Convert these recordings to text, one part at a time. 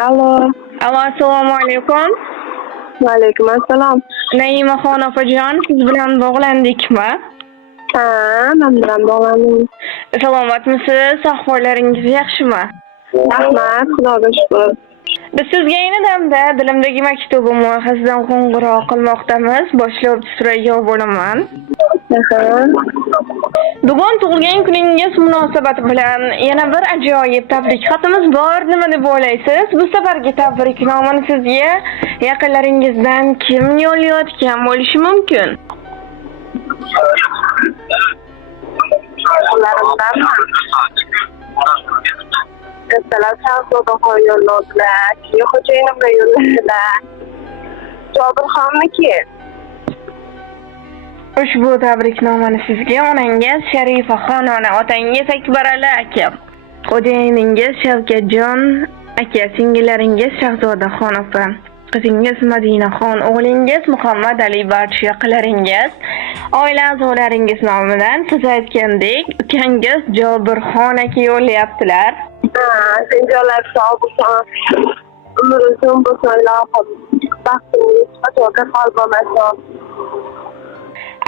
Alo. Alo, assalomu alaykum. Va alaykum assalom. Naimaxon opajon, siz bilan bog'landikmi? Ha, men bilan bog'landim. Salomatmisiz? Ahvollaringiz yaxshimi? Rahmat, Xudoga shukr. Biz sizga ayni damda dilimdagi maktubim loyihasidan qo'ng'iroq qilmoqdamiz. Boshlovchi Surayyo bo'laman. Bugun tug'ilgan kuningiz munosabati bilan yana bir ajoyib tabrik xatimiz bor. Nima deb o'ylaysiz? Bu safargi tabriknomani sizga yaqinlaringizdan kim yo'llayotgan bo'lishi mumkin? Ertalab Shahzodaxon yo'lladilar, keyin xo'jayinimga yo'lladilar. Jobirxonniki. Ushbu tabriknomani sizga onangiz Sharifa xonona, otangiz Akbarali aka, xo'jayiningiz Shavkatjon aka, singillaringiz Shahzodaxon opa, qizingiz Madinaxon, o'g'lingiz Muhammad Ali, barcha yaqinlaringiz, oila a'zolaringiz nomidan siz aytgandek ukangiz Jobirxon aka yo'llayaptilar. Sen joylar sog' bo'lsin. Umr uzun bo'lsin, ilohim. Baxtingiz qachonga hol bo'lmasin.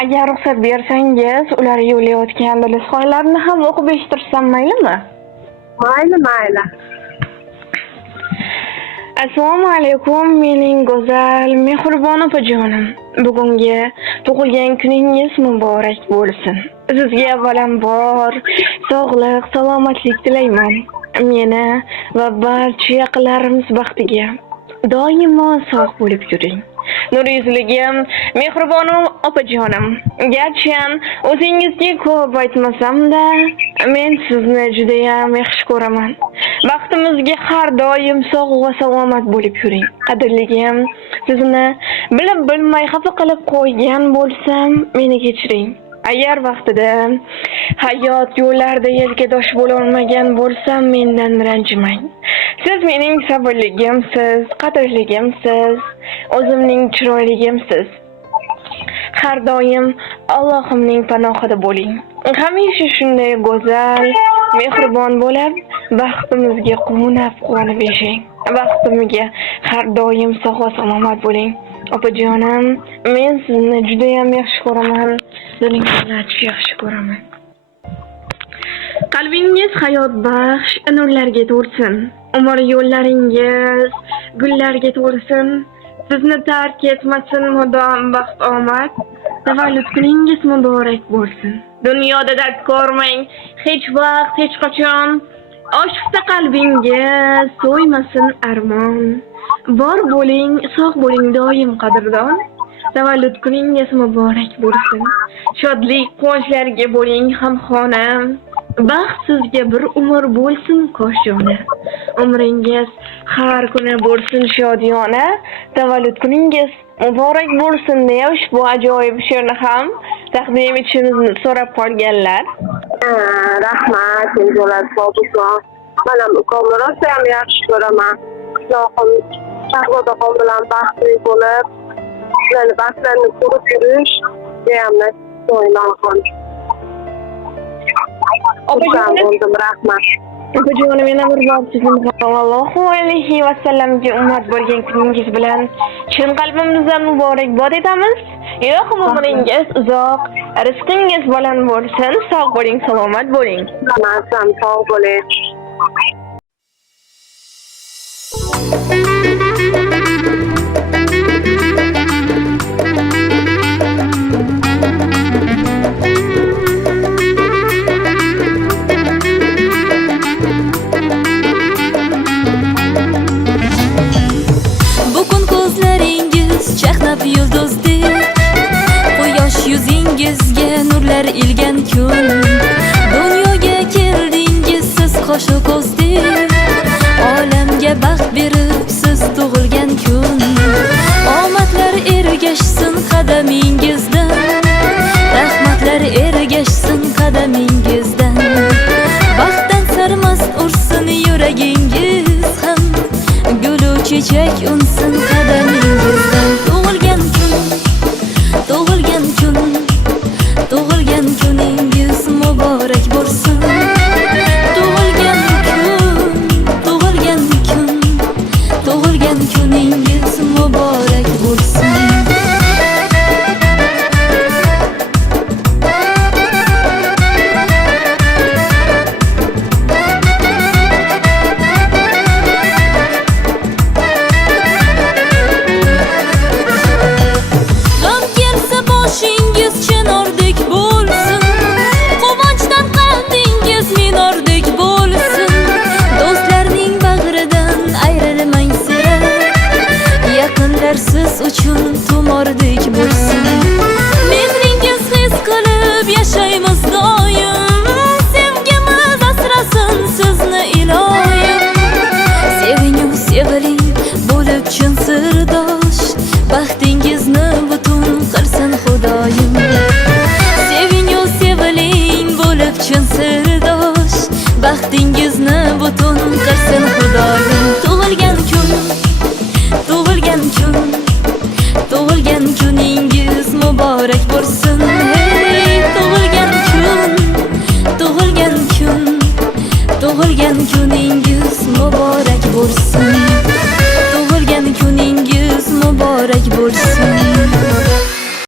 Agar ruxsat bersangiz, ular yo'llayotgan bilishxonlarni ham o'qib eshittirsam maylimi? Mayli. Assalomu alaykum, mening go'zal, mehribon opajonim. Bugungi tug'ilgan kuningiz muborak bo'lsin. Sizga avvalambor sog'lik, salomatlik tilayman. Meni va barcha yaqinlarimiz baxtiga doimo sog' bo'lib yuring. Nur yuzligim, mehribonim opajonim. Garchi o'zingizga ko'p aytmasam-da, men sizni juda ham yaxshi ko'raman. Baxtimizga har doim sog' va salomat bo'lib yuring. Qadrligim, sizni bilib bilmay xafa qilib qo'ygan bo'lsam, meni kechiring. Agar vaqtida hayot yo'llarida yelkadosh bo'la olmagan bo'lsam, mendan ranjimang. Siz mening sabrligimsiz, qadrligimsiz, o'zimning chiroyligimsiz. Har doim Allohimning panohida bo'ling. Hamisha shunday go'zal, mehribon bo'lib, baxtimizga quvonib yashang. Baxtimga har doim sog' va salomat bo'ling. Opajonim, men sizni juda ham yaxshi ko'raman. Dilingizdan yaxshi ko'raman. Qalbingiz hayot baxsh nurlarga to'lsin. Umr yo'llaringiz gullarga to'lsin. Sizni tark etmasin mudom baxt omad. Tavallud kuningiz muborak bo'lsin. Dunyoda dard ko'rmang, hech vaqt, hech qachon. Oshiqda qalbingiz so'ymasin armon. Bor bo'ling, sog' bo'ling doim qadrdon. Tavallud kuningiz muborak bo'lsin. Shodlik, quvonchlarga bo'ling hamxonam. Baxt sizga bir umr bo'lsin qo'shona. Umringiz har kuni bo'lsin shodiyona. Tavallud kuningiz muborak bo'lsin deya ushbu ajoyib she'rni ham taqdim etishimizni so'rab qolganlar. Rahmat, sen joylar sog' bo'lsin. Mana ukamni rosa ham yaxshi ko'raman. Ilohim Shahzodaxon bilan baxtli bo'lib, ularni baxtlarini ko'rib yurish deyamni so'ylaman. Opajonim, rahmat. Opajonim, yana bir bor sizni sallallohu alayhi va sallamga ummat bo'lgan kuningiz bilan chin qalbimizdan muborakbod etamiz. Ilohim umringiz uzoq, rizqingiz baland bo'lsin. Sog' bo'ling, salomat bo'ling. Rahmat, sog' bo'ling. Bugun ko'zlaringiz chaqnab yulduzdek, quyosh yuzingizga nurlar ilgan kun. Dunyoga keldingiz siz qo'shu ko'zdek, olamga baxt berib siz tug'ilgan kun. Omadlar ergashsin qadamingizdan, rahmatlar ergashsin qadamingizdan. Baxtdan sarmast ursin yuragingiz ham, gulu chechak unsin qadamingizdan. Tug'ilgan kuningiz muborak bo'lsin. Tug'ilgan kun tug'ilgan kuningiz muborak bo'lsin.